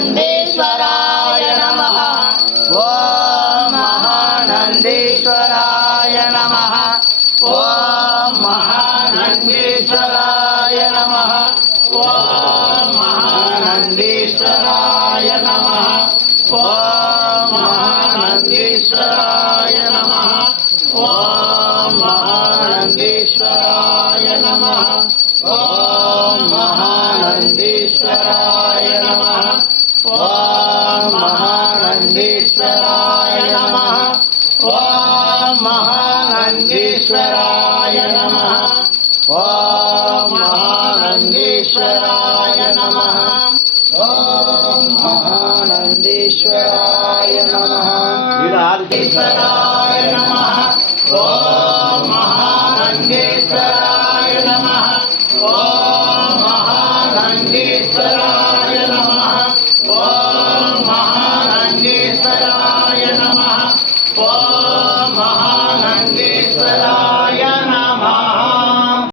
महानंदेश्वराय नमः। ओम महानंदेश्वराय नमः। ओम महानंदेश्वराय नमः। ओम महानंदेश्वराय नमः। ओम महानंदेश्वराय नमः। ओम महानंदेश्वराय नमः। ओम महानंदेश्वराय नमः। ओम महानंदेश्वराय नमः। ओम महानंदेश्वराय नमः। ओम महानंदेश्वराय नमः। ओम महानंदेश्वराय नमः। ईश्वराय नमः। ओम महानंदेश्वराय नमः। ओम महानंदेश्वराय नमः। ओम महानंदेश्वराय नमः। ओम